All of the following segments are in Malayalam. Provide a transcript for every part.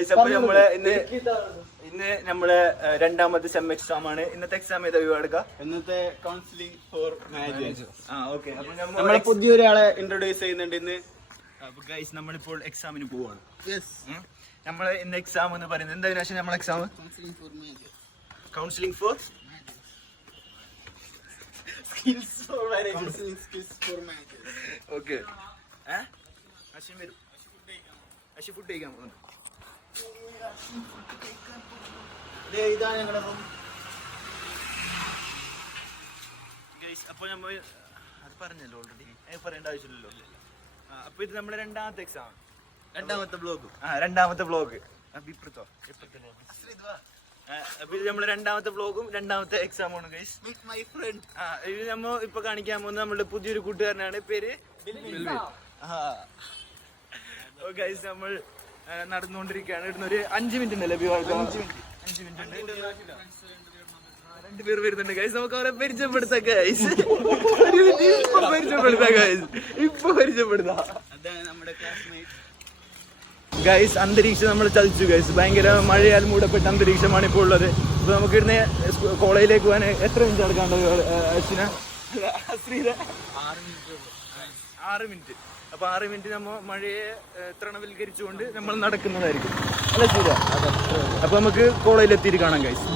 ഗൈസ്. അപ്പൊ നമ്മള് ഇന്ന് നമ്മളെ രണ്ടാമത്തെ സെം എക്സാം ആണ്. ഇന്നത്തെ എക്സാം ഏതാ എടുക്കുക? ഇന്നത്തെ കൗൺസിലിംഗ് ഫോർ മാരേജ്. ഓക്കെ. അപ്പൊ നമ്മളെ പുതിയൊരാളെ ഇൻട്രൊഡ്യൂസ് ചെയ്യുന്നുണ്ട് ഇന്ന്. അപ്പൊ ഗൈസ് നമ്മളിപ്പോൾ എക്സാമിന് പോവാണ്. നമ്മള് ഇന്ന് എക്സാം എന്ന് പറയുന്നത് എന്താ വിനാശം? നമ്മളെ exam counselling for skills for marriage. Okay. Ashwin വരും. അശ്വിൻ ഫുഡ് കഴിക്കാൻ പോകുന്നു. ഇതാണ് ഞങ്ങളുടെ റൂം. അപ്പൊ നമ്മൾ അത് പറഞ്ഞല്ലോ ഓൾറെഡി, പറയേണ്ട ആവശ്യമില്ലല്ലോ. അപ്പൊ ഇത് നമ്മുടെ രണ്ടാമത്തെ എക്സാം, രണ്ടാമത്തെ ബ്ലോഗ്. അപ്പൊ ഇത് നമ്മുടെ രണ്ടാമത്തെ ബ്ലോഗും രണ്ടാമത്തെ എക്സാമാണ് ഗൈസ്. ഇത് നമ്മ ഇപ്പൊ കാണിക്കാൻ പോകുന്നത് നമ്മുടെ പുതിയൊരു കൂട്ടുകാരനാണ്, പേര് ഗൈസ്. നമ്മൾ നടന്നുകൊണ്ടിരിക്കുകയാണ്. ഇവിടുന്ന് ഒരു 5 മിനിറ്റ് ഉണ്ടല്ലേ? 5 മിനിറ്റ് രണ്ടുപേർ വരുന്നുണ്ട് ഗൈസ്. നമുക്ക് അവരെ പരിചയപ്പെടുത്താം ഗൈസ്. ഇപ്പൊ പരിചയപ്പെടുത്താം ഗൈസ്. അന്തരീക്ഷം നമ്മൾ ചതിച്ചു ഗൈസ്. ഭയങ്കര മഴയാൽ മൂടപ്പെട്ട അന്തരീക്ഷമാണ് ഇപ്പോൾ ഉള്ളത്. ഇപ്പൊ നമുക്ക് ഇവിടുന്ന് കോളേജിലേക്ക് പോകാൻ എത്ര മിനിറ്റ് നടക്കാണ്ടത് അശ്വിന? 6 മിനിറ്റ്. അപ്പൊ 6 മിനിറ്റ് നമ്മൾ മഴയെ തൃണവൽക്കരിച്ചുകൊണ്ട് നമ്മൾ നടക്കുന്നതായിരിക്കും അല്ല ശരിയാ? അപ്പൊ നമുക്ക് കോളേജിൽ എത്തിയിട്ട് കാണാം ഗൈസ്.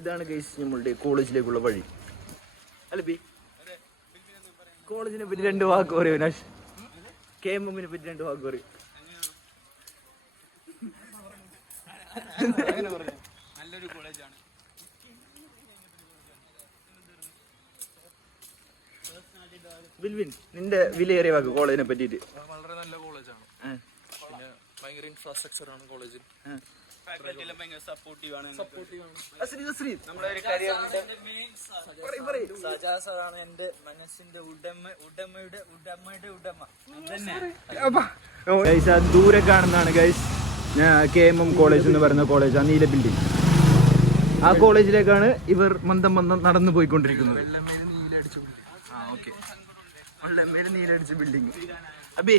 ഇതാണ് ഗൈസ് നമ്മളുടെ കോളേജിലേക്കുള്ള വഴി അല്ല ബി? കോളേജിനെ പറ്റി 2 വാക്ക് പറയൂ വിനാഷ്. KMM-നെ പറ്റി 2 വാക്ക് പറയൂ. നല്ലൊരു കോളേജാണ്. ബിൽവിൻ, നിന്റെ വിലയേറിയ വാക്ക് കോളേജിനെ പറ്റിയിട്ട്. വളരെ നല്ല കോളേജാണ്. പിന്നെ ഭയങ്കര ഇൻഫ്രാസ്ട്രക്ചർ ആണ് കോളേജിൽ. സജാസാണ് എന്റെ മനസ്സിന്റെ ഉടമയുടെ ഉടമ. ദൂരെ കാണുന്നതാണ് ഗൈസ് KMM കോളേജ് എന്ന് പറയുന്ന കോളേജ്. ആ നീല ബിൽഡിംഗ്, ആ കോളേജിലേക്കാണ് ഇവർ മന്ദം നടന്നു പോയിക്കൊണ്ടിരിക്കുന്നത്. വെള്ളമ്മേൽ നീലടിച്ച ബിൽഡിംഗ് അബി,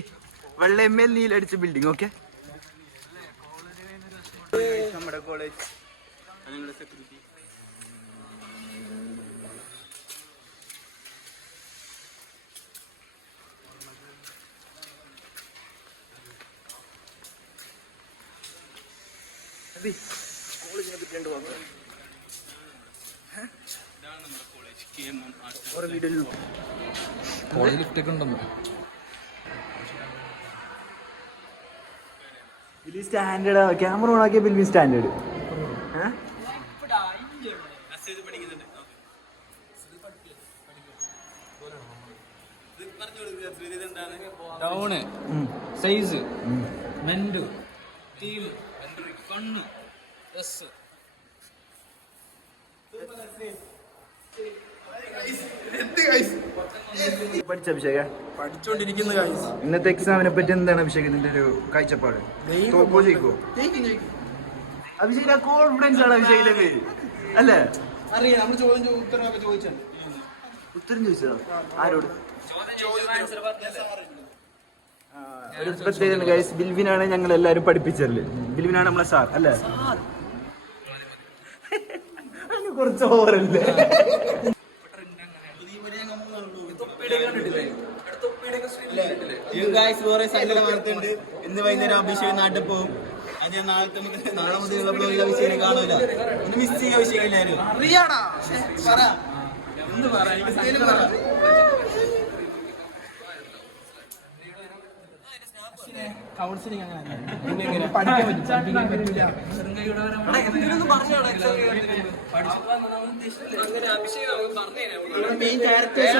വെള്ളമ്മേൽ നീലടിച്ച ബിൽഡിംഗ്. ഓക്കെ. നമ്മുടെ കോളേജ്, നിങ്ങളുടെ സെക്യൂരിറ്റി. കോളേജിനെ പറ്റി 2 വാക്ക്. ഇതാണ് നമ്മുടെ college, KMM arts. College lift ഒക്കെ ഉണ്ടെന്ന്. സ്റ്റാൻഡേർഡ് ക്യാമറ ഓൺ ആക്കിയ ബിൽവി സ്റ്റാൻഡേർഡ്. ടൗണ്, സൈസ്, മെൻഡു, ടീം, കണ്ണ്, ഡ്രസ്. പഠിച്ച അഭിഷേക? പഠിച്ചോണ്ടിരിക്കുന്ന ഗൈസ്. ഇന്നത്തെ എക്സാമിനെ പറ്റി എന്താണ് അഭിഷേക് നിന്റെ ഒരു കാഴ്ചപ്പാട്? തോക്കോ ജയിക്കോ? അഭിഷേകിന്റെ കോൺഫിഡൻസ് ആണ് അഭിഷേകിന്റെ പേര് അല്ലേ? അറിയാം, നമ്മൾ ഉത്തരവൊക്കെ ചോദിച്ചാണ്. ഉത്തരം ചോദിച്ചോ? ആരോട്? ഒരു പ്രത്യേകത ഗൈസ്, ബിൽവിനാണ് ഞങ്ങൾ എല്ലാരും പഠിപ്പിച്ചല്ലേ. ബിൽവിനാണ് നമ്മളെ സാർ അല്ലേ? കുറച്ച് ഓവറല്ലേ? ഇന്ന് വൈകുന്നേരം അഭിഷേക് നാട്ടിൽ പോകും. അത് ഞാൻ നാളെ മുതലുള്ള ബ്ലോഗിൽ അഭിഷേകിനെ കാണൂല. ഒന്ന് മിസ് ചെയ്യുക അഭിഷേക് എല്ലാവരും. കൗൺസിലിംഗ് അങ്ങനെ പഠിക്കാൻ പറ്റില്ല. മെയിൻ ക്യാരക്ടേഴ്സ്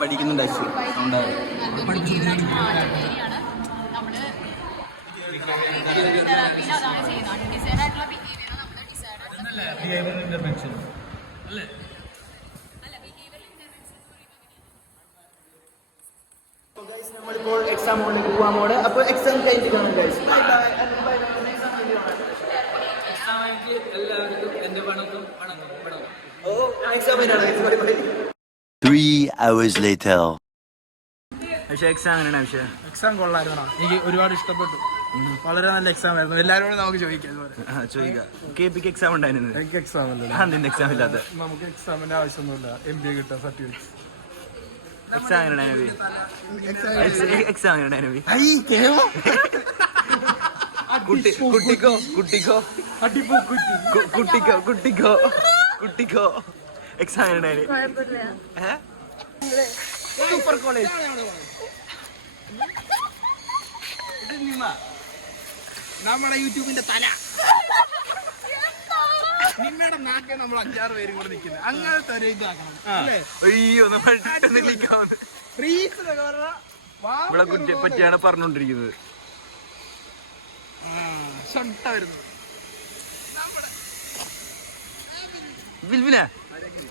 പഠിക്കുന്നുണ്ട്. 3 hours later. പക്ഷേ എക്സാം എങ്ങനെയാണ് പക്ഷേ എക്സാം കൊള്ളായിരുന്നോ? എനിക്ക് ഒരുപാട് ഇഷ്ടപ്പെട്ടു. വളരെ നല്ല എക്സാം ആയിരുന്നു. എല്ലാവരോടും നമുക്ക് ചോദിക്കാം ഇതുപോലെ. ചോദിക്കാം. KP എക്സാം ഉണ്ടായിരുന്നു. എനിക്ക് എക്സാം അല്ലല്ലോ. നിന്റെ എക്സാം ഇല്ലാത്ത നമുക്ക് എക്സാമിന്റെ ആവശ്യമൊന്നുമില്ല. MBA കിട്ടാൻ സർട്ടിഫിക്കറ്റ്. എക്സാം എങ്ങനെയാണ് എക്സാം എങ്ങനെയാണ് കുട്ടിക്കോ എക്സാം എങ്ങനെയാണ് സൂപ്പർ കോളേജ്. നമ്മുടെ യൂട്യൂബിന്റെ തല നിങ്ങളുടെ നാക്കെ നമ്മൾ 5-6 പേരും കൂടെ നിൽക്കുന്നത്. അങ്ങനത്തെ ഒരു ഇതാക്കണം അല്ലേ? അയ്യോ ഇവിടെ കുട്ടിയെ പറ്റിയാണ് പറഞ്ഞോണ്ടിരിക്കുന്നത്. ഷണ്ട വരുന്നത് വിൽവിനെ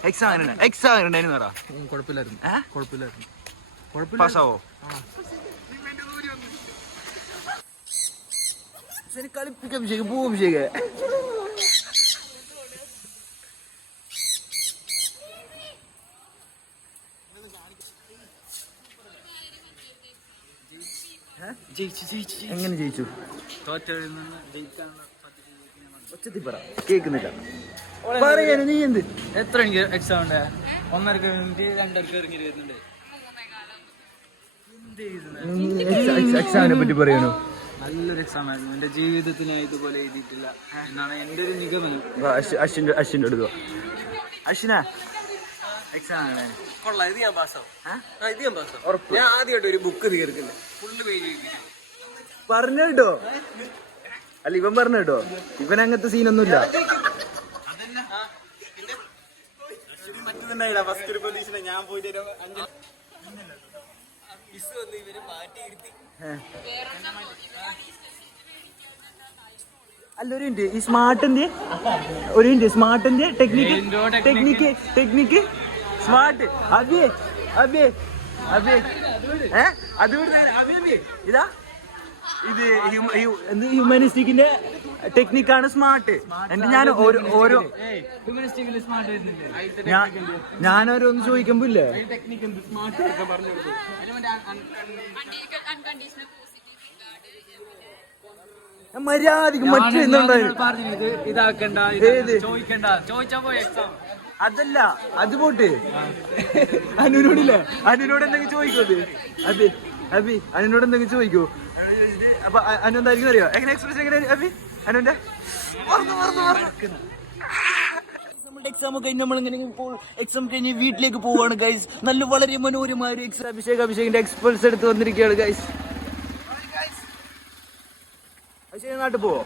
എക്സാം എങ്ങനെയായിരുന്നു പറ. കുഴപ്പമില്ലായിരുന്നു. പാസ്സാവോ? കളിപ്പിക്കാം അഭിഷേക്, പോവും അഭിഷേക്. എങ്ങനെ ജയിച്ചു? ഒച്ചത്തിൽ പറ, കേൾക്കുന്നില്ല. പറയാനു നീ എന്ത് എത്ര എനിക്ക് എക്സാം ഉണ്ട്? 1.5 മിനിറ്റ് 2 ഇറങ്ങി വരുന്നുണ്ട്. എക്സാമിനെ പറ്റി പറയാനോ? നല്ലൊരു എക്സാം ആയിരുന്നു. എന്റെ ജീവിതത്തിൽ ഞാൻ ഇതുപോലെ എഴുതിയിട്ടില്ല എന്നാണ് എന്റെ ഒരു നിഗമനം. അശ്വിന്റെ എടുത്തോ. അശ്വിനാ എക്സാം കൊള്ളാം. ഇത് ഞാൻ പാസ്സാവും. ഞാൻ ആദ്യമായിട്ട് ഒരു ബുക്ക് തീർക്കില്ല. ഫുള്ള് പേജ് പറഞ്ഞു കേട്ടോ. അല്ല ഇവൻ പറഞ്ഞു കേട്ടോ, ഇവൻ അങ്ങനത്തെ സീനൊന്നുമില്ല. ഫസ്റ്റ് ഒരു പ്രതീക്ഷ ഞാൻ പോയിട്ട് അല്ല ഒരു മിനിറ്റ്, ഈ സ്മാർട്ടിന്റെ ടെക്നിക്ക് സ്മാർട്ട് ഇതാ ഇത് ഹ്യൂമനിസ്റ്റിക്കിന്റെ ടെക്നിക്കാണ് സ്മാർട്ട്. എന്നിട്ട് ഞാൻ ഓരോ ഞാനോരോന്ന് ചോദിക്കുമ്പോ ഇല്ലേ മര്യാദക്ക് ഇതാക്കണ്ട, ചോദിക്കണ്ട, ചോദിച്ചാ പോയി എക്സാം. അതല്ല, അത് പോട്ട് അനുനോടില്ലേ, അനുനോട് എന്തെങ്കിലും ചോദിക്കോ? അബി അനുനോട് എന്തെങ്കിലും ചോദിക്കോ? അപ്പൊ അനു എന്തായിരിക്കും അറിയോ? എങ്ങനെ എക്സ്പ്രഷൻ എങ്ങനെ അബി അനുന്റെ? നമ്മുടെ എക്സാം കഴിഞ്ഞ് നമ്മളിങ്ങനെ എക്സാം കഴിഞ്ഞ് വീട്ടിലേക്ക് പോവാണ് ഗൈസ്. നല്ല വളരെ മനോഹരമായ ഒരു എക്സാം. അഭിഷേകിന്റെ എക്സ്പൾസ് എടുത്ത് വന്നിരിക്കുകയാണ് ഗൈസ്. അഭിഷേക് നാട്ടിൽ പോവോ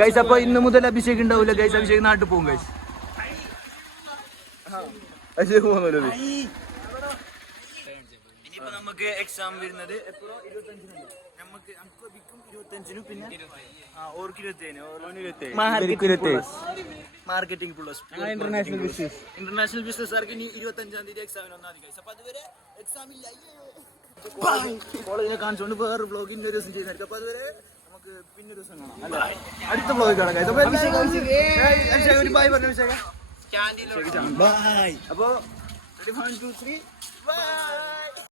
ഗൈസ്? അപ്പൊ ഇന്ന് മുതൽ അഭിഷേക് ഉണ്ടാവില്ല ഗൈസ്. അഭിഷേക് നാട്ടിൽ പോകും ഗൈസ്. അഭിഷേക് പോകുന്നല്ലോ. ഇനിയിപ്പോ നമുക്ക് എക്സാം വരുന്നത് എപ്പോഴും 25 നമുക്ക് 25 പിന്നെ മാർക്കറ്റിംഗ് പ്ലസ് ഇന്റർനാഷണൽ ബിസിനസ് ആർക്ക് ഇനി 25-ാം തീയതി എക്സാമിന് വന്നാൽ മതി ഗൈസ്. അപ്പൊ അതുവരെ എക്സാം ഇല്ല. കോളേജിനെ കാണിച്ചുകൊണ്ട് വേറെ ബ്ലോഗിന്റെ ഒരു ദിവസം ചെയ്യുന്നതായിരിക്കും. അപ്പൊ അതുവരെ നമുക്ക് പിന്നെ ഒരു ദിവസം കാണാം. അടുത്ത ബ്ലോഗ് കാണാം ഗൈസ്. അപ്പൊ ഒരു ബൈ പറഞ്ഞു അഭിഷേക്. ബൈ. അപ്പൊ 1 2 3 ബൈ.